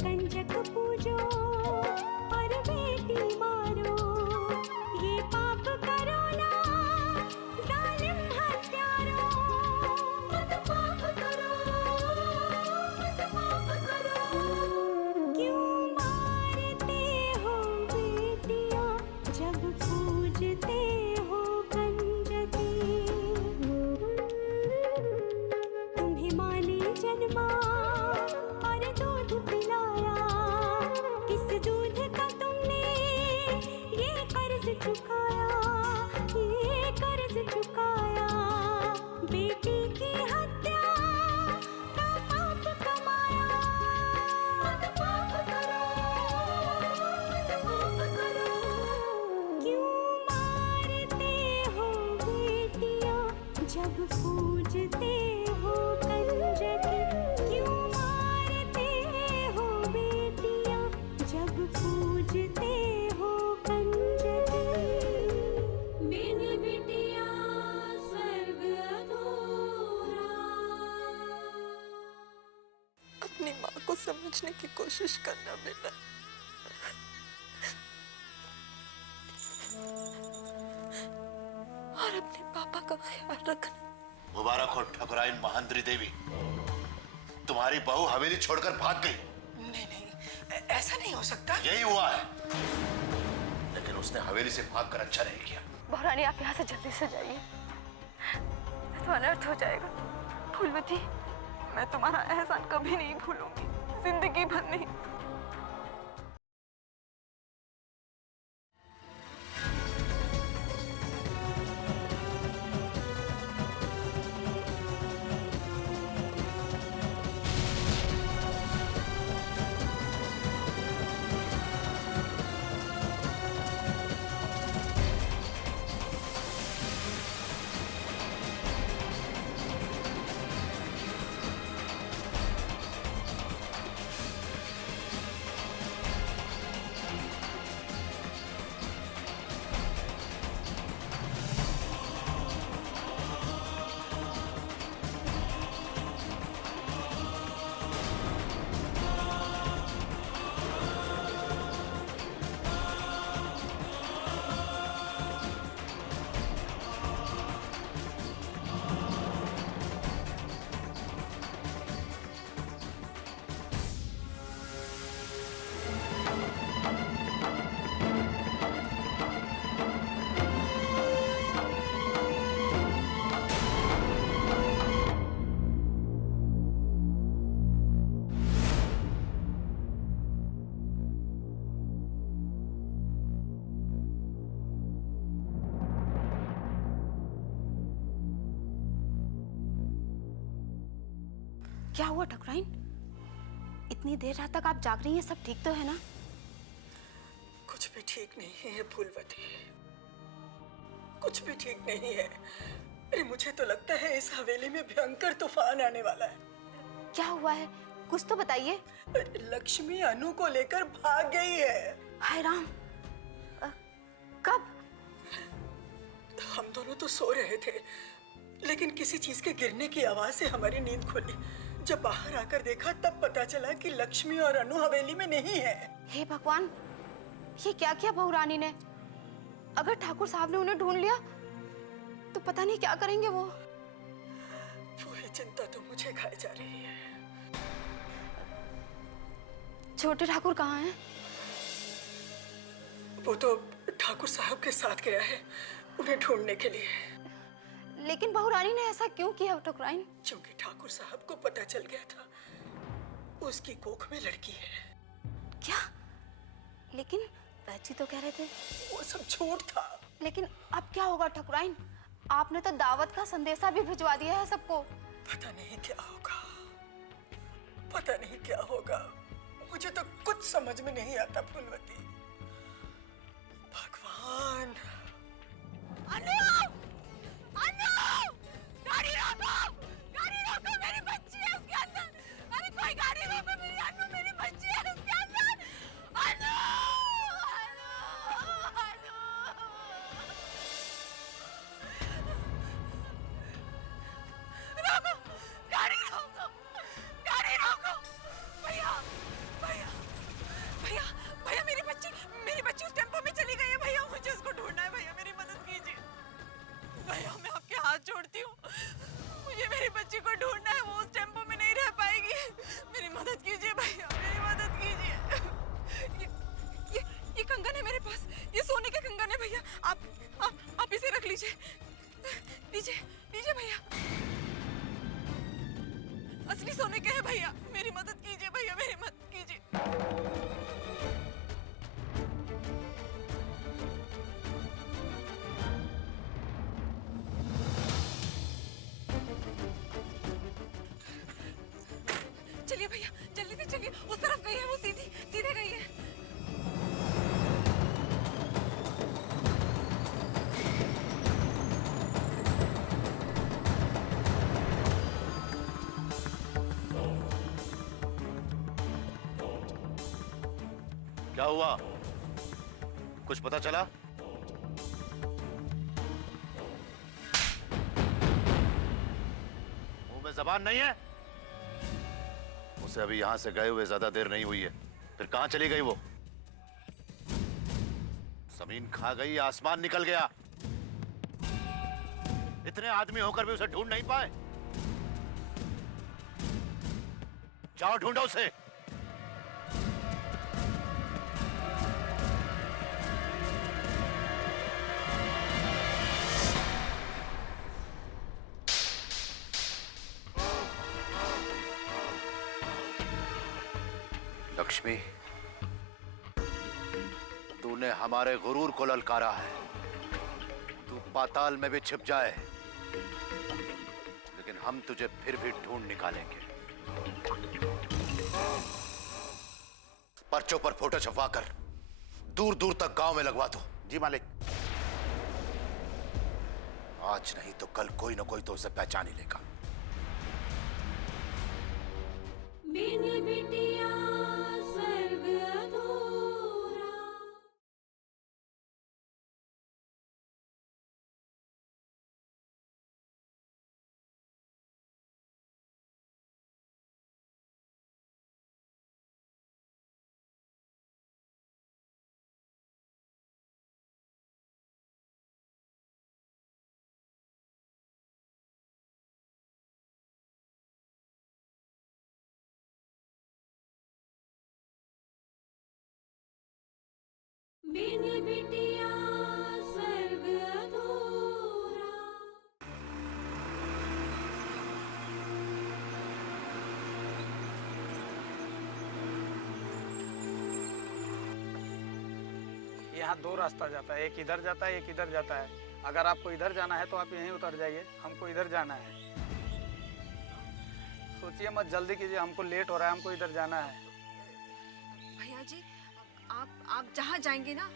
कंजक पूजो और बेटी मारो, ये पाप करो ना जालिम हत्यारों। मत पाप करो, मत पाप करो। क्यों मारते हो बेटियां जब पूजते हो कंजकी। तुम्हें माँ ने जन्मा और दूध पिलाया, इस दूध का तुमने ये कर्ज चुकाया, ये कर्ज चुकाया। बेटी की हत्या का पाप कमाया। मत पाप करो, मत पाप करो। क्यों मारते हो बेटियां जब पूजते हो कंजकी। क्यों मारते हो बेटियां जब पूजते हो कंजकी। बिन बिटिया स्वर्ग अधूरा। अपनी माँ को समझने की कोशिश करना बेटा। और अपने पापा का ख्याल रखना। मुबारक हो ठाकुराइन महेंद्री देवी, तुम्हारी बहू हवेली छोड़कर भाग गई। नहीं नहीं, ऐसा नहीं हो सकता। यही हुआ है, लेकिन उसने हवेली से भागकर अच्छा नहीं किया। बहुरानी आप यहाँ से जल्दी से जाइए, तो अनर्थ हो जाएगा। फूलवती, मैं तुम्हारा एहसान कभी नहीं भूलूंगी, जिंदगी भर नहीं। क्या हुआ ठाकुराइन? इतनी देर रात तक आप जाग रही हैं, सब ठीक तो है ना? कुछ भी ठीक नहीं है फूलवती, कुछ भी ठीक नहीं है। अरे मुझे तो लगता है इस हवेली में भयंकर तूफान आने वाला है। क्या हुआ है, कुछ तो बताइए। लक्ष्मी अनु को लेकर भाग गई है। हाय राम, कब? हम दोनों तो सो रहे थे, लेकिन किसी चीज के गिरने की आवाज से हमारी नींद खुली। जब बाहर आकर देखा तब पता चला कि लक्ष्मी और अनु हवेली में नहीं है। हे भगवान, ये क्या किया बहुरानी ने? अगर ठाकुर साहब ने उन्हें ढूंढ लिया तो पता नहीं क्या करेंगे वो। वही चिंता तो मुझे खाई जा रही है। छोटे ठाकुर कहाँ हैं? वो तो ठाकुर साहब के साथ गया है उन्हें ढूंढने के लिए। लेकिन बहुरानी ने ऐसा क्यों किया ठाकुराइन? क्योंकि ठाकुर साहब को पता चल गया था उसकी कोख में लड़की है। क्या? लेकिन चाची तो कह रहे थे वो सब झूठ था। लेकिन अब क्या होगा ठाकुराइन? आपने तो दावत का संदेशा भी भिजवा दिया है सबको। पता नहीं क्या होगा, पता नहीं क्या होगा। मुझे तो कुछ समझ में नहीं आता फूलवती। भगवान। अनु! अनु! गाड़ी रोको! गाड़ी रोको, मेरी बच्ची है उसके अंदर। अरे कोई गाड़ी रोको, मेरी अनु, मेरी बच्ची है उसके अंदर। अनु! अनु! अनु! रोको! गाड़ी रोको! गाड़ी रोको! भैया! भैया! क्या हुआ? कुछ पता चला? मुंह में जबान नहीं है? उसे अभी यहां से गए हुए ज्यादा देर नहीं हुई है, फिर कहां चली गई वो? जमीन खा गई, आसमान निकल गया। इतने आदमी होकर भी उसे ढूंढ नहीं पाए। जाओ ढूंढो उसे। लक्ष्मी, तूने हमारे गुरूर को ललकारा है। तू पाताल में भी छिप जाए, लेकिन हम तुझे फिर भी ढूंढ निकालेंगे। पर्चों पर फोटो छपवाकर दूर दूर तक गांव में लगवा दो। जी मालिक। आज नहीं तो कल कोई ना कोई तो उसे पहचान ही लेगा। बिन बिटिया स्वर्ग अधूरा। बिन बिटिया स्वर्ग अधूरा। यहाँ दो रास्ता जाता है, एक इधर जाता है, एक इधर जाता है। अगर आपको इधर जाना है तो आप यहीं उतर जाइए, हमको इधर जाना है। सोचिए मत, जल्दी कीजिए, हमको लेट हो रहा है, हमको इधर जाना है। भैया जी, आप जहाँ जाएंगे ना,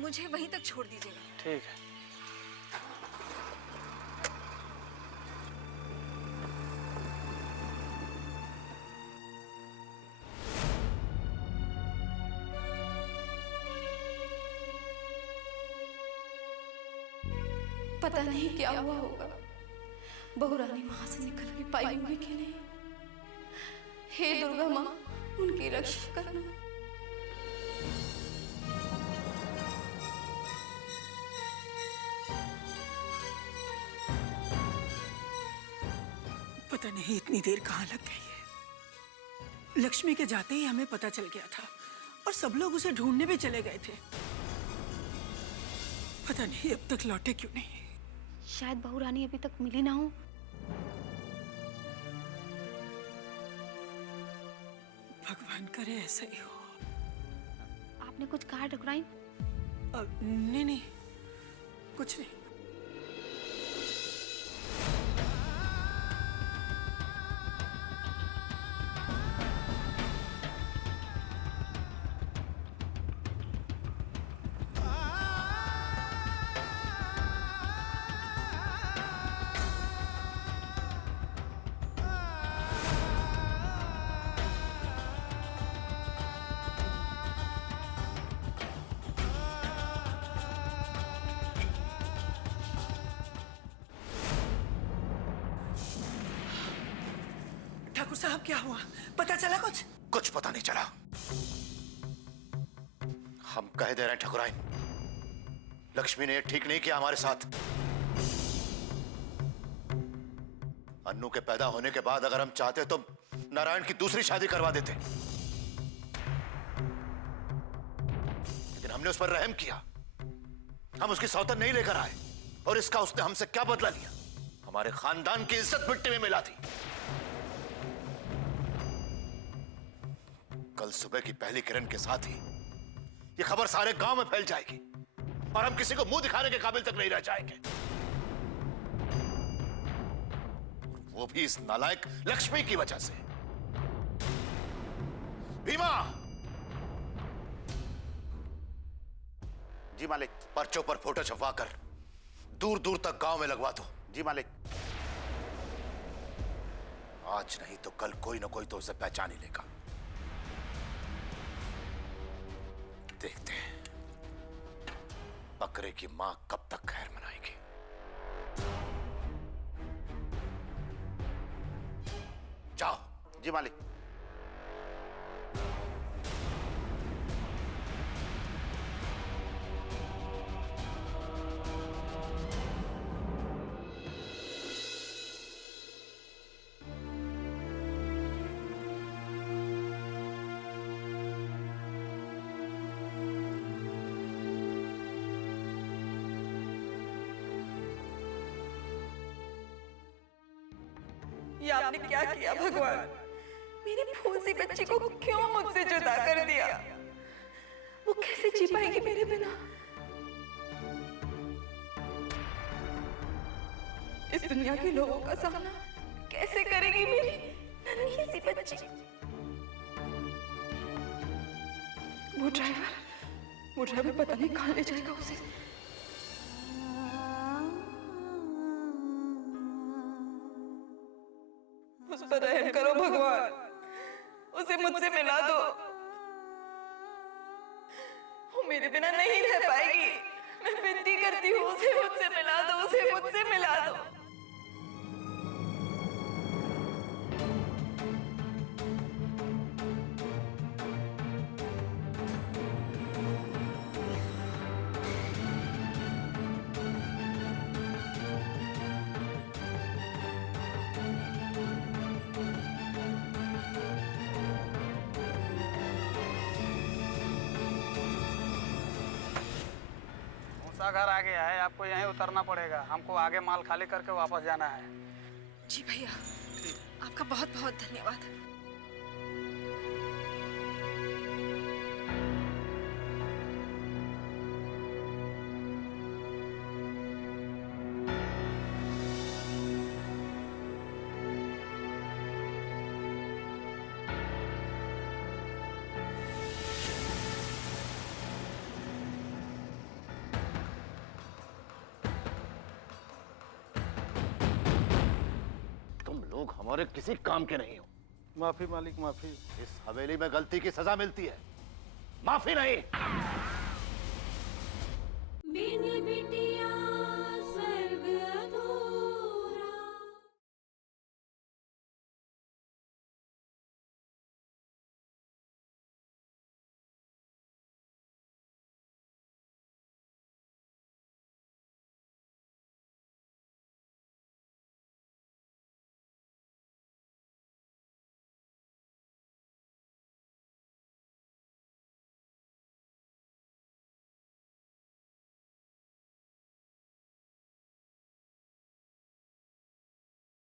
मुझे वहीं तक छोड़ दीजिएगा। ठीक है। पता नहीं क्या हुआ होगा, बहू रानी वहां से निकल भी पाई होंगी कि नहीं। हे दुर्गा माँ, उनकी रक्षा करना। पता नहीं इतनी देर कहाँ लग गई है। लक्ष्मी के जाते ही हमें पता चल गया था और सब लोग उसे ढूंढने भी चले गए थे। पता नहीं अब तक लौटे क्यों नहीं। शायद बहू रानी अभी तक मिली ना हो। भगवान करे ऐसा ही हो। आपने कुछ कहा ठकुराइन? नहीं नहीं, कुछ नहीं। ठाकुर साहब, क्या हुआ? पता चला कुछ? कुछ पता नहीं चला। हम कह दे रहे हैं ठकुराइन, लक्ष्मी ने ये ठीक नहीं किया हमारे साथ। अन्नू के पैदा होने के बाद अगर हम चाहते तो नारायण की दूसरी शादी करवा देते, लेकिन हमने उस पर रहम किया। हम उसकी सौतन नहीं लेकर आए और इसका उसने हमसे क्या बदला लिया? हमारे खानदान की इज्जत मिट्टी में मिला दी। कल सुबह की पहली किरण के साथ ही ये खबर सारे गांव में फैल जाएगी और हम किसी को मुंह दिखाने के काबिल तक नहीं रह जाएंगे। वो भी इस नालायक लक्ष्मी की वजह से। भीमा! जी मालिक। पर्चों पर फोटो छपवाकर दूर दूर तक गांव में लगवा दो। जी मालिक। आज नहीं तो कल कोई ना कोई तो उसे पहचान ही लेगा। देखते हैं बकरे की मां कब तक खैर मनाएगी। जाओ। जी मालिक। ये आपने क्या किया भगवान? मेरी फूसी बच्ची को क्यों मुझसे जुदा कर दिया? वो कैसे जी पाएगी मेरे बिना? इस दुनिया के लोगों का सामना कैसे करेगी मेरी नन्ही सी बच्ची? वो ड्राइवर पता नहीं कहाँ ले जाएगा उसे। उस पर रहम करो भगवान, उसे मुझसे मिला दो। वो मेरे बिना नहीं रह पाएगी। मैं विनती करती हूँ, उसे मुझसे मिला दो, उसे मुझसे मिला दो। घर आ गया है, आपको यहीं उतरना पड़ेगा। हमको आगे माल खाली करके वापस जाना है। जी भैया, आपका बहुत बहुत धन्यवाद। हमारे किसी काम के नहीं हो। माफी मालिक, माफी। इस हवेली में गलती की सजा मिलती है, माफी नहीं। बिन बिटिया स्वर्ग अधूरा।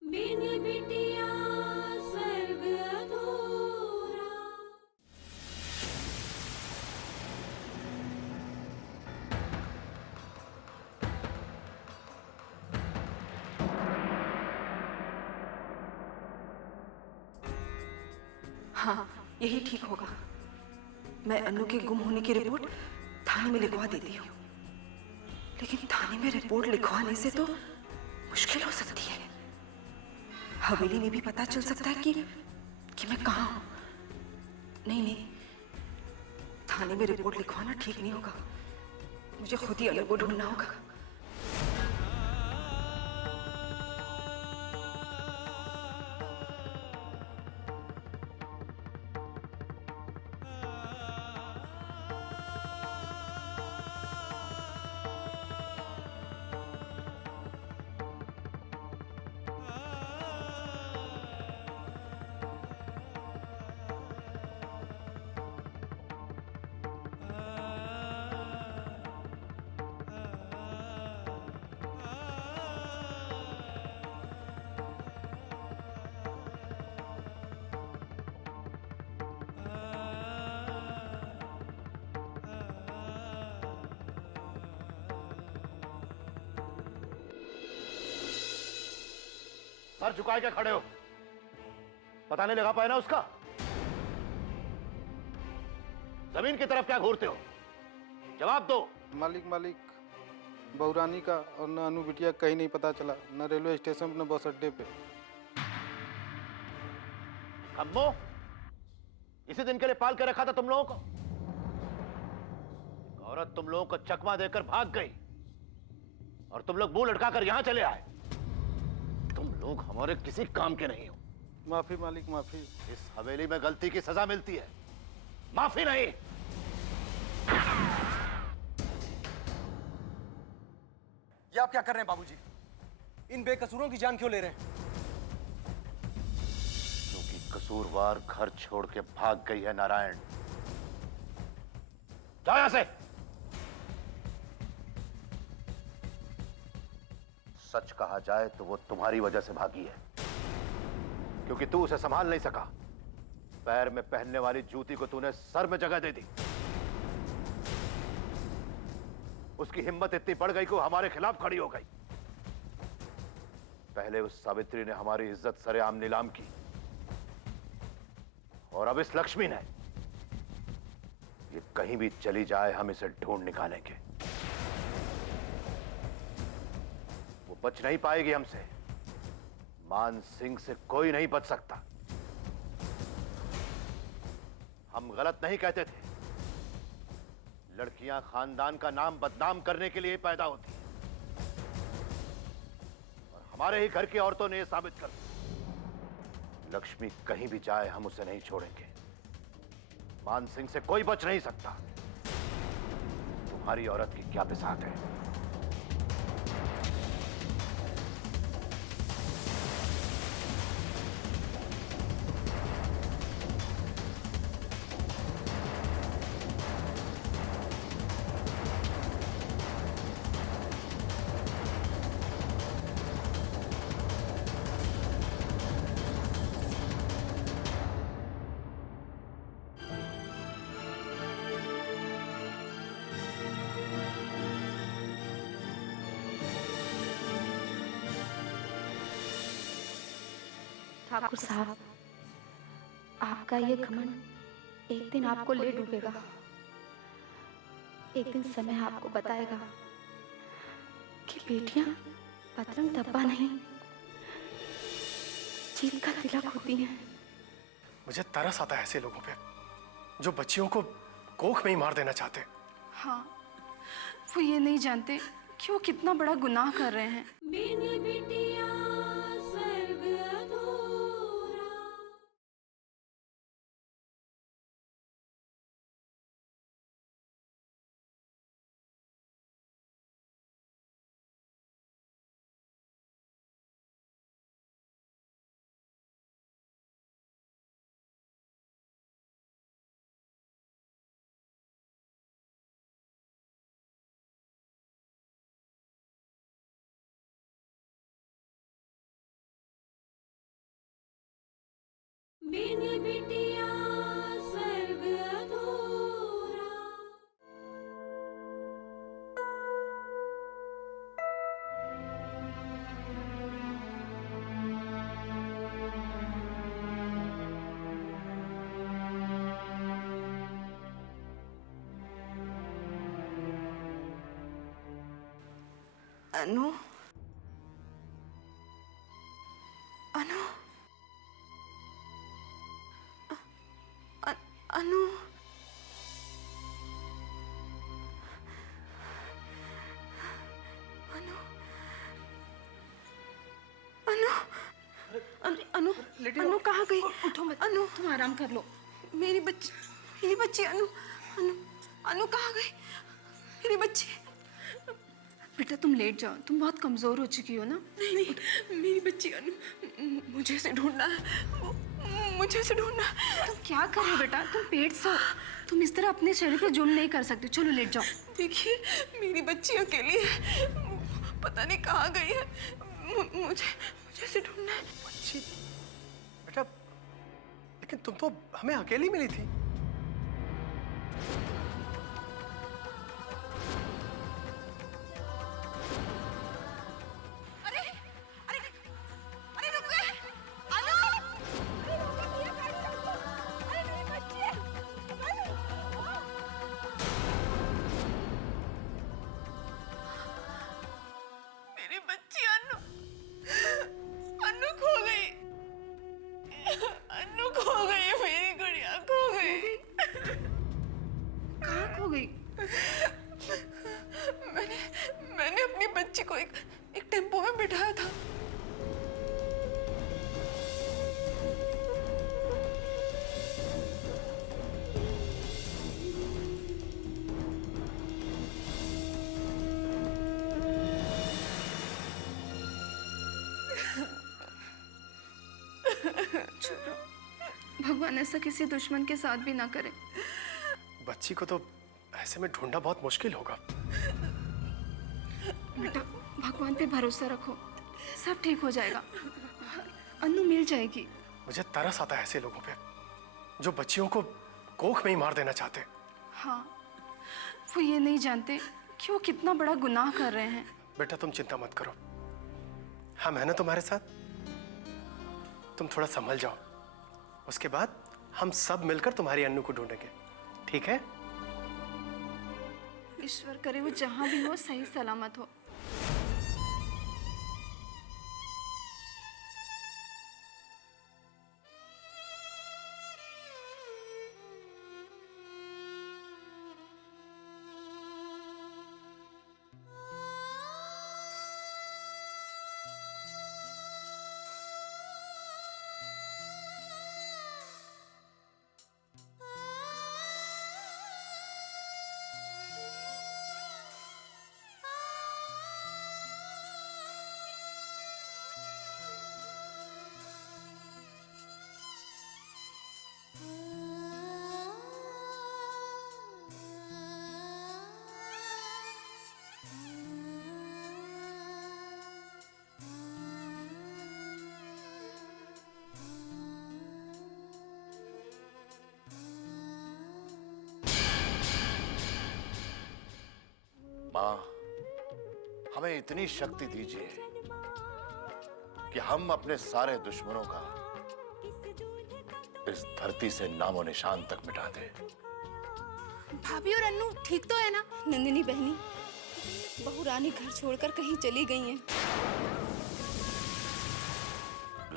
बिन बिटिया स्वर्ग अधूरा। हाँ, यही ठीक होगा। मैं अनु के गुम होने की रिपोर्ट थाने में लिखवा देती हूँ। लेकिन थाने में रिपोर्ट लिखवाने से तो मुश्किल हो सकती है। हवेली में भी पता चल सकता है कि मैं कहाँ हूँ। नहीं, थाने में रिपोर्ट लिखवाना ठीक नहीं होगा। मुझे खुद ही अनु को ढूंढना होगा। सर झुकाए क्या खड़े हो? पता नहीं लगा पाया ना उसका? जमीन की तरफ क्या घूरते हो? जवाब दो। मालिक, बहुरानी का और न अनु बिटिया कहीं नहीं पता चला, न रेलवे स्टेशन न बस अड्डे पे। खम्बो, इसी दिन के लिए पाल के रखा था तुम लोगों को। औरत तुम लोगों को चकमा देकर भाग गई और तुम लोग मुंह लटकाकर यहां चले आए। तुम लोग हमारे किसी काम के नहीं हो। माफी मालिक, माफी। इस हवेली में गलती की सजा मिलती है, माफी नहीं। ये आप क्या कर रहे हैं बाबूजी? इन बेकसूरों की जान क्यों ले रहे हैं? क्योंकि कसूरवार घर छोड़ के भाग गई है नारायण। जाओ यहां से। सच कहा जाए तो वो तुम्हारी वजह से भागी है, क्योंकि तू उसे संभाल नहीं सका। पैर में पहनने वाली जूती को तूने सर में जगह दे दी। उसकी हिम्मत इतनी बढ़ गई कि वो हमारे खिलाफ खड़ी हो गई। पहले उस सावित्री ने हमारी इज्जत सरेआम नीलाम की, और अब इस लक्ष्मी ने। ये कहीं भी चली जाए हम इसे ढूंढ निकालेंगे। वो बच नहीं पाएगी हमसे। मान सिंह से कोई नहीं बच सकता। हम गलत नहीं कहते थे। लड़कियां खानदान का नाम बदनाम करने के लिए पैदा होती हैं, और हमारे ही घर की औरतों ने यह साबित कर दिया। लक्ष्मी कहीं भी जाए हम उसे नहीं छोड़ेंगे। मान सिंह से कोई बच नहीं सकता। तुम्हारी औरत की क्या बिसात है। ठाकुर साहब, आपका ये घमंड एक दिन आपको ले डूबेगा। एक दिन समय आपको बताएगा कि बेटियां पतंग धब्बा नहीं, जीत का तिलक होती हैं। मुझे तरस आता है ऐसे लोगों पे जो बच्चियों को कोख में ही मार देना चाहते। हाँ, वो ये नहीं जानते कि वो कितना बड़ा गुनाह कर रहे हैं। बिन बिटिया स्वर्ग अधूरा। बिन बिटिया स्वर्ग अधूरा। अनु, अनु, अनु, अनु, अनु, अनु, अनु कहाँ गई? उठो मत। अनु, तुम आराम कर लो। मेरी बच्ची अनु, अनु, अनु कहाँ गई? मेरी बच्ची। बेटा तुम लेट जाओ, तुम बहुत कमजोर हो चुकी हो ना। नहीं नहीं, मेरी बच्ची अनु, मुझे से ढूंढना है, मुझे से ढूंढना है। तुम क्या कर रहे हो बेटा? तुम पेट सो। तुम इस तरह अपने शरीर पे जुल्म नहीं कर सकते। चलो लेट जाओ। देखिए मेरी बच्ची अकेली है, पता नहीं कहाँ गई है। मुझे से ढूंढना है। बच्ची बेटा, लेकिन तुम तो हमें अकेली मिली थी। कहाँ खो गई? को एक टेम्पो में बिठाया था। भगवान ऐसा किसी दुश्मन के साथ भी ना करे। बच्ची को तो ऐसे में ढूंढना बहुत मुश्किल होगा। बेटा भगवान पे भरोसा रखो, सब ठीक हो जाएगा। अन्नू मिल जाएगी। मुझे तरस आता है ऐसे लोगों पे जो बच्चियों को कोख में ही मार देना चाहते। हाँ, वो ये नहीं जानते कि वो कितना बड़ा गुनाह कर रहे हैं। बेटा तुम चिंता मत करो, हम है ना तुम्हारे साथ। तुम थोड़ा संभल जाओ, उसके बाद हम सब मिलकर तुम्हारी अन्नू को ढूंढेंगे, ठीक है? ईश्वर करे वो जहां भी हो सही सलामत हो। माँ, हमें इतनी शक्ति दीजिए कि हम अपने सारे दुश्मनों का इस धरती से नामो निशान तक मिटा दें। भाभी और अन्नू ठीक तो है ना? नंदिनी बहनी, बहू रानी घर छोड़कर कहीं चली गई हैं।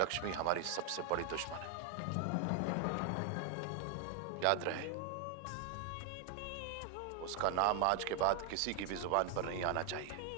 लक्ष्मी हमारी सबसे बड़ी दुश्मन है, याद रहे। उसका नाम आज के बाद किसी की भी जुबान पर नहीं आना चाहिए।